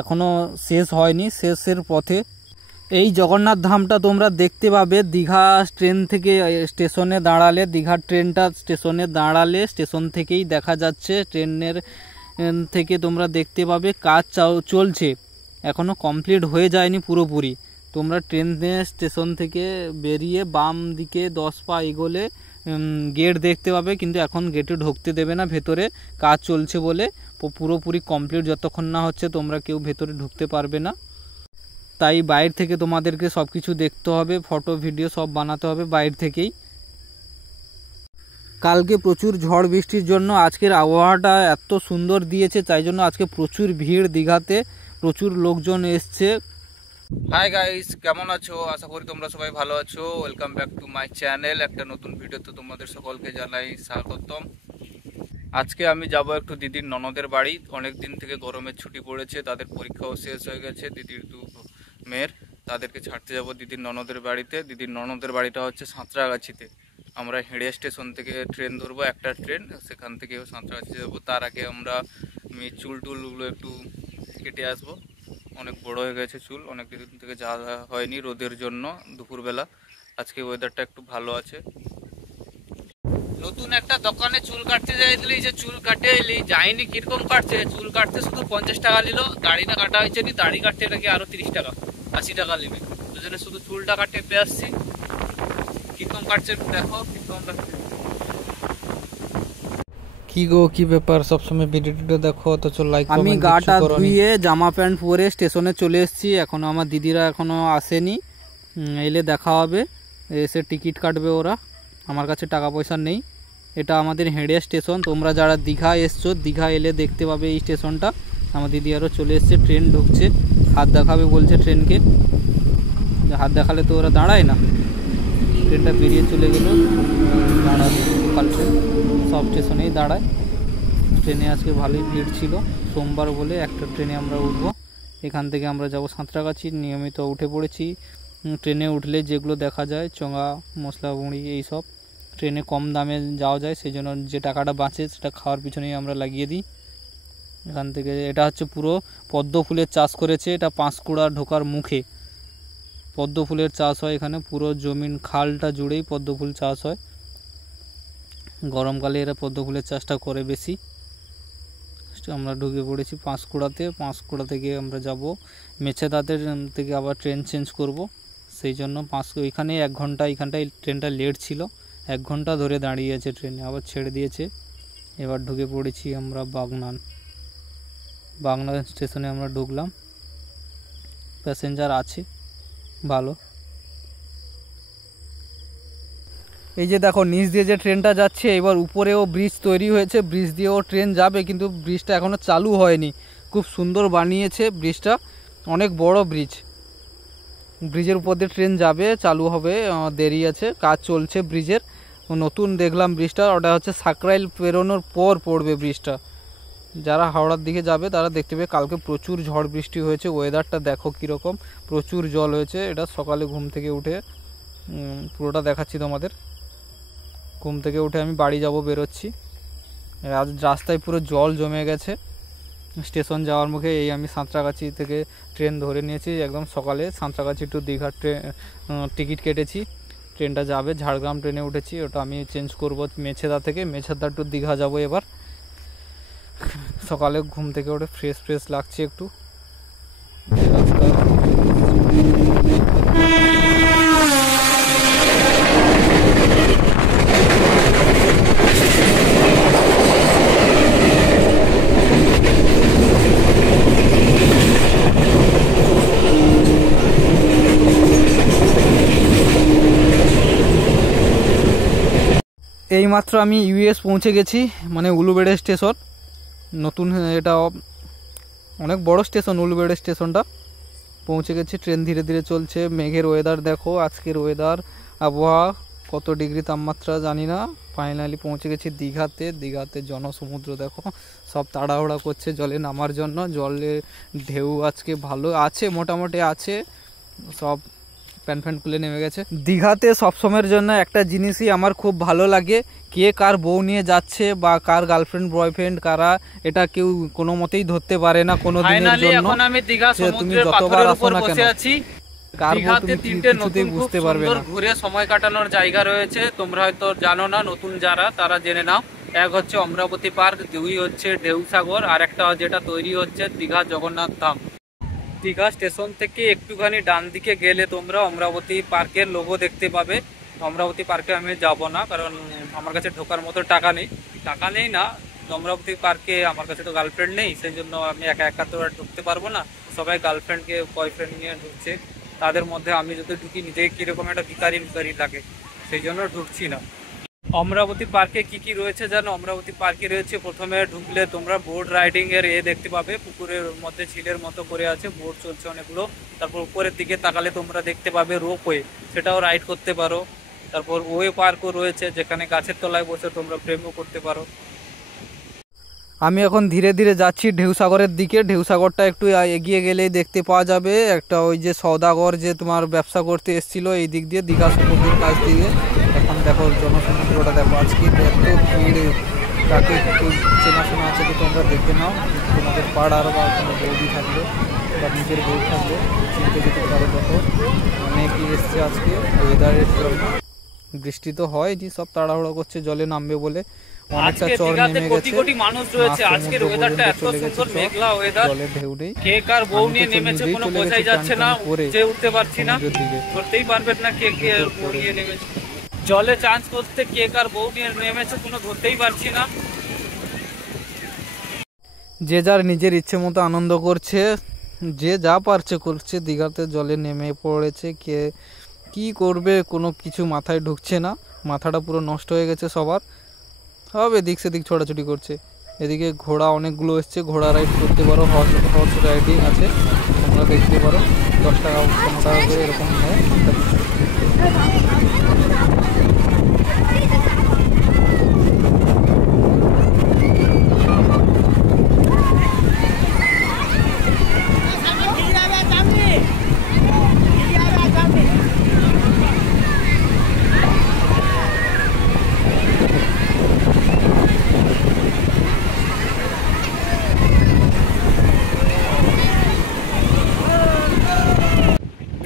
এখনো শেষ হয়নি, শেষের পথে। এই জগন্নাথ ধামটা তোমরা দেখতে পাবে দীঘা ট্রেন থেকে স্টেশনে দাঁড়ালে, দীঘার ট্রেনটা স্টেশনে দাঁড়ালে স্টেশন থেকেই দেখা যাচ্ছে। ট্রেনের থেকে তোমরা দেখতে পাবে কাজ চলছে, এখনো কমপ্লিট হয়ে যায়নি পুরোপুরি। তোমরা ট্রেনে স্টেশন থেকে বেরিয়ে বাম দিকে 10 পা এগোলে গেট দেখতে পাবে, কিন্তু এখন গেটে ঢুকতে দেবে না, ভেতরে কাজ চলছে বলে। পুরোপুরি কমপ্লিট যতক্ষণ না হচ্ছে তোমরা কেউ ভেতরে ঢুকতে পারবে না। তাই বাইরে থেকে তোমাদেরকে সব কিছু দেখতে হবে, ফটো ভিডিও সব বানাতে হবে বাইরে থেকেই। কালকে প্রচুর ঝড় বৃষ্টির জন্য আজকের আবহাওয়াটা এত সুন্দর দিয়েছে, তাই জন্য আজকে প্রচুর ভিড় দীঘাতে, প্রচুর লোকজন এসছে। হাই গাইস, কেমন আছো? আশা করি তোমরা সবাই ভালো আছো। Welcome back to my channel. একটা নতুন ভিডিওতে তোমাদের সকলকে জানাই স্বাগতম। আজকে আমি যাব একটু দিদির ননদের বাড়ি। অনেক দিন থেকে গরমের ছুটি পড়েছে, তাদের পরীক্ষাও শেষ হয়ে গেছে দিদির 2 মেয়ের। তাদেরকে ছাড়তে যাব দিদির ননদের বাড়িতে। দিদির ননদের বাড়িটা হচ্ছে সাঁতরাগাছিতে। আমরা হেড়ে স্টেশন থেকে ট্রেন ধরবো, একটা ট্রেন, সেখান থেকে সাঁতরাগাছি যাবো। তার আগে আমরা চুল টুলগুলো একটু কেটে আসবো। অনেক বড় হয়ে গেছে চুল, অনেক দিন থেকে যাওয়া হয়নি রোদের জন্য। দুপুরবেলা আজকে ওয়েদারটা একটু ভালো আছে। নতুন একটা দোকানে চুল কাটতে যাইলি, যে চুল কাটে এলি, যাইনি কিরকম কাটছে। চুল কাটতে শুধু 50 টাকা নিল, দাড়িটা কাটা হয়েছে নি, দাড়ি কাটতে এটাকে আরো 30 টাকা 80 টাকা নেবে। দুজনে শুধু চুলটা কাটতে পেয়ে আসছি। কিরকম কাটছে দেখো, কিরকম কাটছে। কি গো, কি ব্যাপার? সবসময় ভিডিওটা দেখো অথচ লাইক। আমি গাটা ধুয়ে জামা প্যান্ট পরে স্টেশনে চলে এসেছি। এখনো আমার দিদিরা এখনো আসেনি, এলে দেখা হবে, এসে টিকিট কাটবে ওরা। আমার কাছে টাকা পয়সা নেই। এটা আমাদের হেড়ে স্টেশন। তোমরা যারা দীঘা এসছো, দীঘা এলে দেখতে পাবে এই স্টেশনটা। আমার দিদি আরও চলে এসছে, ট্রেন ঢুকছে, হাত দেখাবে বলছে ট্রেনকে। হাত দেখালে তো ওরা দাঁড়ায় না। ট্রেনটা বেরিয়ে চলে গেল, দাঁড়াবে লোকাল ট্রেন, সব স্টেশনেই দাঁড়ায়। ট্রেনে আজকে ভালোই ভিড় ছিল, সোমবার বলে। একটা ট্রেনে আমরা উঠবো, এখান থেকে আমরা যাব সাঁতরাগাছি। নিয়মিত উঠে পড়েছি। ট্রেনে উঠলে যেগুলো দেখা যায়, চোঙা, মশলা মুড়ি, এইসব ট্রেনে কম দামে যাওয়া যায়, সেই জন্য যে টাকাটা বাঁচে সেটা খাওয়ার পিছনেই আমরা লাগিয়ে দিই। এখান থেকে এটা হচ্ছে পুরো পদ্ম ফুলের চাষ করেছে, এটা পাঁশকুড়া ঢোকার মুখে পদ্ম ফুলের চাষ হয় এখানে। পুরো জমিন খালটা জুড়েই পদ্ম ফুল চাষ হয়। গরমকালে এরা পদ্ম ফুলের চাষটা করে বেশি। আমরা ঢুকে পড়েছি পাঁশকুড়াতে। পাঁশকুড়া থেকে আমরা যাব মেছেদাতের থেকে, আবার ট্রেন চেঞ্জ করব। সেই জন্য এখানে 1 ঘন্টা, এখানটায় ট্রেনটা লেট ছিল, 1 ঘন্টা ধরে দাঁড়িয়েছে ট্রেনে, আবার ছেড়ে দিয়েছে। এবার ঢুকে পড়েছি আমরা বাগনান স্টেশনে আমরা ঢুকলাম। প্যাসেঞ্জার আছে ভালো। এই যে দেখো নিচ দিয়ে যে ট্রেনটা যাচ্ছে, এবার উপরেও ব্রিজ তৈরি হয়েছে, ব্রিজ দিয়েও ট্রেন যাবে, কিন্তু ব্রিজটা এখনও চালু হয়নি। খুব সুন্দর বানিয়েছে ব্রিজটা, অনেক বড় ব্রিজ। ব্রিজের উপর দিয়ে ট্রেন যাবে, চালু হবে, দেরি আছে, কাজ চলছে ব্রিজের। নতুন দেখলাম ব্রিজটা, ওটা হচ্ছে সাকরাইল পেরোনোর পর পড়বে ব্রিজটা। যারা হাওড়ার দিকে যাবে তারা দেখতে পাবে। কালকে প্রচুর ঝড় বৃষ্টি হয়েছে, ওয়েদারটা দেখো কীরকম, প্রচুর জল হয়েছে। এটা সকালে ঘুম থেকে উঠে পুরোটা দেখাচ্ছি তোমাদের। ঘুম থেকে উঠে আমি বাড়ি যাব, বেরোচ্ছি। আজ রাস্তায় পুরো জল জমে গেছে স্টেশন যাওয়ার মুখে। এই আমি সাঁতরাগাছি থেকে ট্রেন ধরে নিয়েছি, একদম সকালে সাঁতরাগাছি টু দীঘার টিকিট কেটেছি। ট্রেনটা যাবে ঝাড়গ্রাম, ট্রেনে উঠেছি, ওটা আমি চেঞ্জ করব মেছেদা থেকে। মেছেদা টু দীঘা যাব এবার। সকালে ঘুম থেকে উঠে ফ্রেশ লাগছে একটু। এইমাত্র আমি ইউএস পৌঁছে গেছি, মানে উলুবেড়ে স্টেশন। নতুন, এটা অনেক বড় স্টেশন উলুবেড়ে স্টেশনটা। পৌঁছে গেছি, ট্রেন ধীরে ধীরে চলছে। মেঘের ওয়েদার দেখো, আজকের ওয়েদার, আবহাওয়া কত ডিগ্রি তাপমাত্রা জানি না। ফাইনালি পৌঁছে গেছি দীঘাতে জনসমুদ্র দেখো, সব তাড়াহুড়া করছে জলে নামার জন্য। জলে ঢেউ আজকে ভালো আছে, মোটামুটি আছে, সব প্যান্ট ফ্যান্ট খুলে নেমে গেছে। দীঘাতে সবসময়ের জন্য একটা জিনিসই আমার খুব ভালো লাগে, কে কার বউ নিয়ে যাচ্ছে বা কার গার্লফ্রেন্ড বয়ফ্রেন্ড কারা, এটা কেউ কোনো মতেই ধরতে পারে না কোনো দিনের জন্য। এখন আমি দীঘা সমুদ্রের পাথরের উপর বসে আছি। দীঘাতে তিনটে নতুন বুঝতে পারবে না ঘুরে সময় কাটানোর জায়গা রয়েছে, তোমরা হয়তো জানো না, নতুন যারা তারা জেনে নাও। এক হচ্ছে অমরাবতী পার্ক, দুই হচ্ছে ঢেউসাগর, আর একটা যেটা তৈরি হচ্ছে দীঘা জগন্নাথ ধাম। দীঘা স্টেশন থেকে একটুখানি ডান দিকে গেলে তোমরা অমরাবতী পার্কের লোগো দেখতে পাবে। অমরাবতী পার্কে আমি যাব না, কারণ আমার কাছে ঢোকার মতো টাকা নেই না। অমরাবতী পার্কে আমার কাছে তো গার্লফ্রেন্ড নেই, সেই জন্য আমি একা একা তো আর ঢুকতে পারবো না। সবাই গার্লফ্রেন্ডকে বয়ফ্রেন্ড নিয়ে ঢুকছে, তাদের মধ্যে আমি যদি ঢুকি নিজেকে কীরকম একটা ভিখারি লাগে, সেই জন্য ঢুকছি না। অমরাবতী পার্কে কি রয়েছে জানো? অমরাবতী পার্কে রয়েছে, প্রথমে ঢুকলে তোমরা বোট রাইডিং এর দেখতে পাবে, পুকুরের মধ্যে ঝিলের মতো করে আছে, বোট চলছে অনেকগুলো। তারপর উপরের দিকে তাকালে তোমরা দেখতে পাবে রোপওয়ে, সেটাও রাইড করতে পারো। তারপর ওয়ে পার্কও রয়েছে, যেখানে গাছের তলায় বসে তোমরা প্রেমও করতে পারো। আমি এখন ধীরে ধীরে যাচ্ছি ঢেউসাগরের দিকে। ঢেউসাগরটা একটু এগিয়ে গেলেই দেখতে পাওয়া যাবে একটা ওই যে সওদাগর যে তোমার ব্যবসা করতে এসেছিল এই দিক দিয়ে, দীঘা সমুদ্রের কাছ দিয়ে। এখন দেখো জনসমুদ্রটা দেখো, আজকে এত ভিড়, তাকে একটু চেনাশোনা আছে তো তোমরা দেখে নাও, তোমাদের পাড়ার বা কোনো বৌদি থাকলে বা নিজের বউ থাকলে চিনতে যেতে পারো। দেখো অনেকই এসছে আজকে ওয়েদারের জন্য, বৃষ্টি তো হয়নি, সব তাড়াহুড়ো করছে জলে নামবে বলে। অনেকটা চর নেমে গেছে, কোটি মানুষ রয়েছে। আজকের ওয়েদারটা এত সুন্দর, মেঘলা ওয়েদার, জলের ঢেউ নেই। কে কার বউ নিয়ে নেমেছে কোনো বোঝাই যাচ্ছে না, উঠে উঠতে পারছি না, ধরতেই পারবেন না কে কে বউ নিয়ে নেমেছে। জলে চান্স করতে কে কার বউ নিয়ে নেমেছে কোনো ধরতেই পারছি না। যে যার নিজের ইচ্ছে মতো আনন্দ করছে, যে যা পারছে করছে। দীঘাতে জলে নেমে পড়েছে, কে কি করবে কোনো কিছু মাথায় ঢুকছে না, মাথাটা পুরো নষ্ট হয়ে গেছে সবার। সব এদিক সেদিক ছোটাছুটি করছে। এদিকে ঘোড়া অনেকগুলো এসছে, ঘোড়া রাইড করতে পারো, হর্স রাইডিং আছে, তোমরা দেখতে পারো। 10 টাকা 15 টাকা করে এরকম নেয়।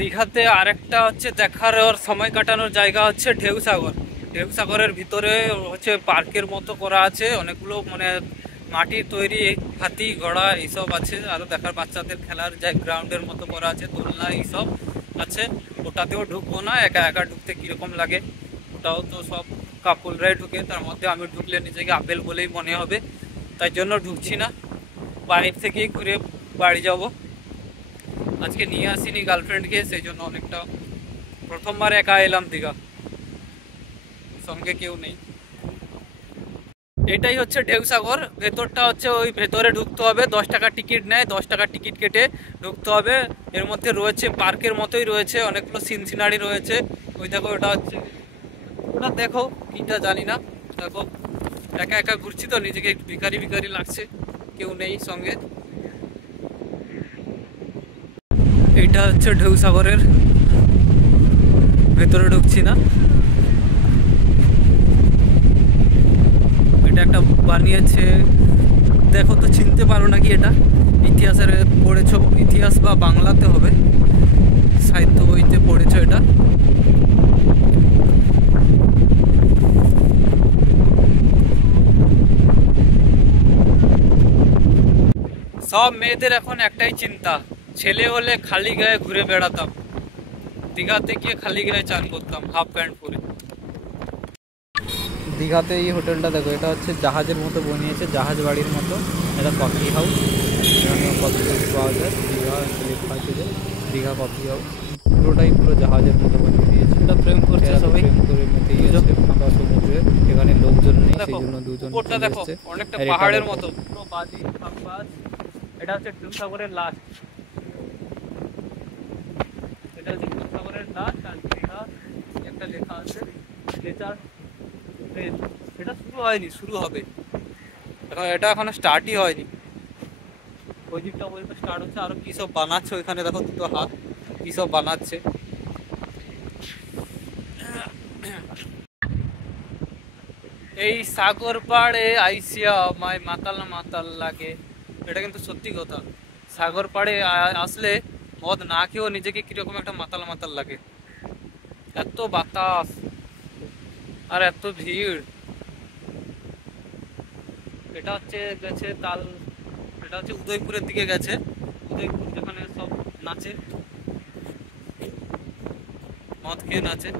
দীঘাতে আরেকটা হচ্ছে দেখার আর সময় কাটানোর জায়গা হচ্ছে ঢেউসাগর। ঢেউসাগরের ভিতরে হচ্ছে পার্কের মতো করা আছে, অনেকগুলো মানে মাটির তৈরি হাতি ঘোড়া এইসব আছে, আরও দেখার বাচ্চাদের খেলার গ্রাউন্ডের মতো করা আছে, দোলনা এইসব আছে। ওটাতেও ঢুকবো না, একা একা ঢুকতে কীরকম লাগে, ওটাও তো সব কাপলরাই ঢুকে, তার মধ্যে আমি ঢুকলে নিজেকে আপেল বলেই মনে হবে, তাই জন্য ঢুকছি না। বাইরে থেকেই ঘুরে বাড়ি যাব। আজকে নিয়ে আসিনি গার্লফ্রেন্ডকে, সেই জন্য অনেকটা প্রথমবার একা এলাম দীঘা, সঙ্গে কেউ নেই। এটাই হচ্ছে ঢেউসাগর, ভেতরটা হচ্ছে ওই ভেতরে ঢুকতে হবে, 10 টাকা টিকিট নেয়, 10 টাকা টিকিট কেটে ঢুকতে হবে। এর মধ্যে রয়েছে পার্কের মতোই রয়েছে, অনেকগুলো সিনারি রয়েছে। ওই দেখো ওটা হচ্ছে, ওটা দেখো কিটা জানি না। দেখো একা একা ঘুরছি তো, নিজেকে একটু ভিখারি ভিখারি লাগছে, কেউ নেই সঙ্গে। এটা হচ্ছে ঢেউসাগরের ভেতরে, ঢুকছি না। এটা একটা বানিয়েছে, দেখো তো চিনতে পারো নাকি, এটা ইতিহাসের পড়েছ, ইতিহাস বা বাংলাতে হবে, সাহিত্য বইতে পড়েছ এটা। সব মেয়েদের এখন একটাই চিন্তা, ছেলে হলে খালি গায়ে ঘুরে বেড়াতাম, দীঘাতে গিয়ে খালি গায়ে চান করতাম হাফ প্যান্ট পরে। দীঘাতে এই হোটেলটা দেখো, এটা হচ্ছে জাহাজের মতো বানিয়েছে, জাহাজ বাড়ির মতো। এটা কফি হাউস, এখানে কফি পাওয়া যায়, দীঘা লেখা আছে যে দীঘা কফি হাউস। পুরোটাই পুরো জাহাজের মতো বানিয়ে দিয়েছে। এটা প্রেম করছে সবাই, প্রেম করে মেতেই আছে ফাঁকা সমুদ্রে, এখানে লোকজন নেই, সেই জন্য দুজন এসেছে। অনেকটা পাহাড়ের মতো পুরো বাদি আকাশ। এটা হচ্ছে ঢেউসাগরের লাস্ট, এটা হচ্ছে ঢেউসাগরের লাস্ট। আর দীঘা একটা লেখা আছে নেচার ট্রেন, এটা শুরু হয়নি, শুরু হবে এখন, এটা এখনো স্টার্টই হয়নি। ওই দিকটা বলতে স্টার্ট হচ্ছে, আরো কি সব বানাচ্ছে ওইখানে, দেখো দুটো হাত কি সব বানাচ্ছে। এই সাগর পাড়ে আইসিয়া আমায় মাতাল না মাতাল লাগে, এটা কিন্তু সত্যি কথা। সাগর পাড়ে আসলে মদ না খেয়েও নিজেকে কিরকম একটা মাতাল মাতাল লাগে। এত বাতাস আর এত ভিড়। এটা হচ্ছে গেছে তাল, এটা হচ্ছে উদয়পুরের দিকে গেছে, উদয়পুর যেখানে সব নাচে, মদ খেয়ে নাচে।